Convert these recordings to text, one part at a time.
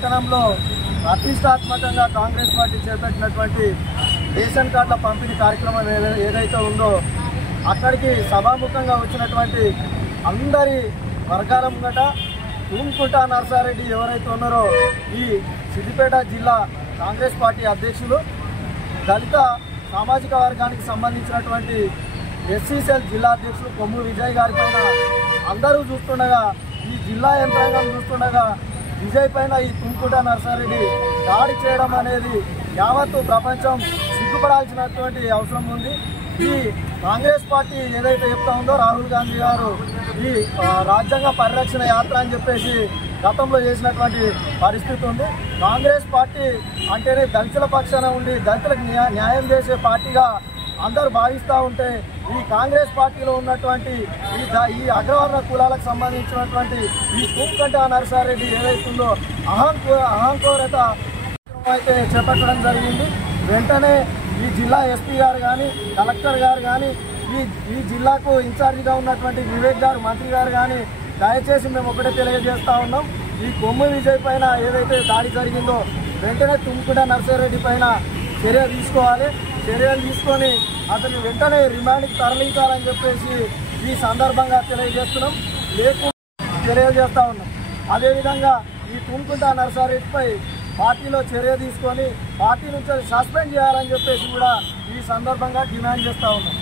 పట్టణంలో ప్రతిష్టాత్మకంగా కాంగ్రెస్ పార్టీ చేపట్టినటువంటి రేషన్ కార్డుల పంపిణీ కార్యక్రమం ఏదైతే ఉందో అక్కడికి సభాముఖంగా వచ్చినటువంటి అందరి వర్గాల ముంగట తూంకుంట నర్సారెడ్డి ఎవరైతే ఉన్నారో ఈ సిద్దిపేట జిల్లా కాంగ్రెస్ పార్టీ అధ్యక్షులు, దళిత సామాజిక వర్గానికి సంబంధించినటువంటి ఎస్సీసీఎల్ జిల్లా అధ్యక్షులు కొమ్ము విజయ్ గారి పైన అందరూ చూస్తుండగా, ఈ జిల్లా యంత్రాంగం చూస్తుండగా విజయ్ పైన ఈ తూంకుంట నర్సారెడ్డి దాడి చేయడం అనేది యావత్తు ప్రపంచం సిగ్గుపడాల్సినటువంటి అవసరం ఉంది. ఈ కాంగ్రెస్ పార్టీ ఏదైతే చెప్తా ఉందో రాహుల్ గాంధీ గారు ఈ రాజ్యాంగ పరిరక్షణ యాత్ర అని చెప్పేసి గతంలో చేసినటువంటి పరిస్థితి ఉంది. కాంగ్రెస్ పార్టీ అంటేనే దళితుల పక్షాన ఉండి దళితులకు న్యాయం చేసే పార్టీగా అందరూ భావిస్తూ ఉంటే ఈ కాంగ్రెస్ పార్టీలో ఉన్నటువంటి ఈ అగ్రవర్ణ కులాలకు సంబంధించినటువంటి ఈ తూంకుంట నర్సారెడ్డి ఏదైతుందో అహంకోరత అయితే చేపట్టడం జరిగింది. వెంటనే ఈ జిల్లా ఎస్పీ గారు కానీ కలెక్టర్ గారు కానీ ఈ జిల్లాకు ఇన్ఛార్జిగా ఉన్నటువంటి వివేక్ గారు మంత్రి గారు కానీ దయచేసి మేము ఒకటే తెలియజేస్తా ఉన్నాం, ఈ కొమ్ము విజయ్ పైన ఏదైతే దాడి జరిగిందో వెంటనే తూంకుంట నర్సారెడ్డి పైన చర్య తీసుకోవాలి. చర్యలు తీసుకొని అతను వెంటనే రిమాండ్కి తరలించాలని చెప్పేసి ఈ సందర్భంగా తెలియజేస్తున్నాం, లేకుండా చర్యలు చేస్తూ ఉన్నాం. అదేవిధంగా ఈ తూంకుంట నర్సారెడ్డిపై పార్టీలో చర్య తీసుకొని పార్టీ నుంచి సస్పెండ్ చేయాలని చెప్పేసి కూడా ఈ సందర్భంగా డిమాండ్ చేస్తూ ఉన్నాం.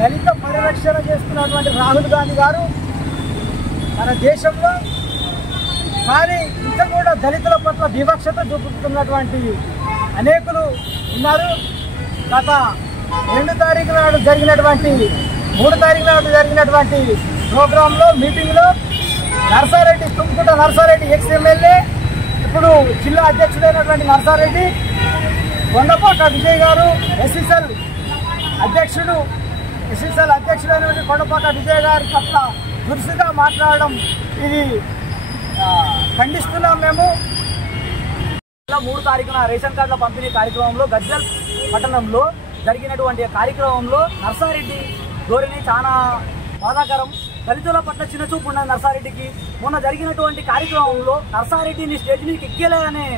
దళిత పరిరక్షణ చేస్తున్నటువంటి రాహుల్ గాంధీ గారు మన దేశంలో కానీ ఇంకా కూడా దళితుల పట్ల వివక్షత చూపుతున్నటువంటి అనేకులు ఉన్నారు. గత 2 తారీఖు నాడు జరిగినటువంటి 3 తారీఖు నాడు జరిగినటువంటి ప్రోగ్రాంలో మీటింగ్లో నర్సారెడ్డి తూంకుంట నర్సారెడ్డి ఎక్స్-ఎమ్మెల్యే ఇప్పుడు జిల్లా అధ్యక్షుడైనటువంటి నర్సారెడ్డి కొండపాక విజయ్ గారు ఎస్సీసీఎల్ అధ్యక్షుడైనటువంటి కొండపాక విజయ్ గారి పట్ల దురుసుగా మాట్లాడడం ఇది ఖండిస్తున్నాం. మేము 3 తారీఖున రేషన్ కార్డుల పంపిణీ కార్యక్రమంలో గజ్వెల్ పట్టణంలో జరిగినటువంటి కార్యక్రమంలో నర్సారెడ్డి ధోరణి చాలా బాధాకరం. దళితుల పట్ల చిన్నచూపు ఉన్న నర్సారెడ్డికి మొన్న జరిగినటువంటి కార్యక్రమంలో నర్సారెడ్డిని స్టేజ్ మీదకి ఎక్కేలేదనే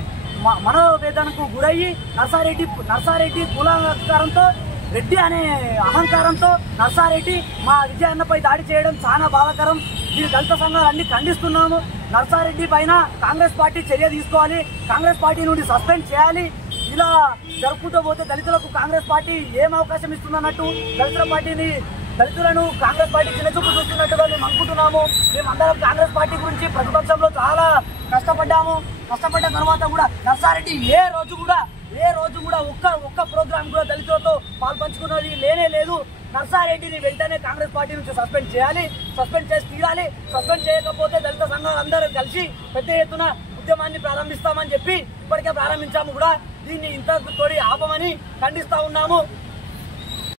మనోవేదనకు గురయ్యి నర్సారెడ్డి కులాధికారంతో రెడ్డి అనే అహంకారంతో నర్సారెడ్డి మా విజయ్ అన్నపై దాడి చేయడం చాలా బాధాకరం. ఈ దళిత సంఘాలు అన్ని ఖండిస్తున్నాము. నర్సారెడ్డి పైన కాంగ్రెస్ పార్టీ చర్య తీసుకోవాలి, కాంగ్రెస్ పార్టీ నుండి సస్పెండ్ చేయాలి. ఇలా జరుపుకుంటూ పోతే దళితులకు కాంగ్రెస్ పార్టీ ఏం అవకాశం ఇస్తుందన్నట్టు దళితులను కాంగ్రెస్ పార్టీ చిన్నచూపు చూస్తున్నట్టుగా మేము అనుకుంటున్నాము. మేమందరం కాంగ్రెస్ పార్టీ గురించి ప్రతిపక్షంలో చాలా కష్టపడ్డ తర్వాత కూడా నర్సారెడ్డి ఏ రోజు కూడా ఒక్క ప్రోగ్రామ్ కూడా దళితులతో పాల్పంచుకున్నది లేనే లేదు. నర్సారెడ్డిని వెంటనే కాంగ్రెస్ పార్టీ నుంచి సస్పెండ్ చేయాలి, సస్పెండ్ చేసి తీరాలి. సస్పెండ్ చేయకపోతే దళిత సంఘాలు అందరం కలిసి పెద్ద ఎత్తున ఉద్యమాన్ని ప్రారంభిస్తామని చెప్పి ఇప్పటికే ప్రారంభించాము కూడా. దీన్ని ఇంత తోడి ఆపమని ఖండిస్తా ఉన్నాము.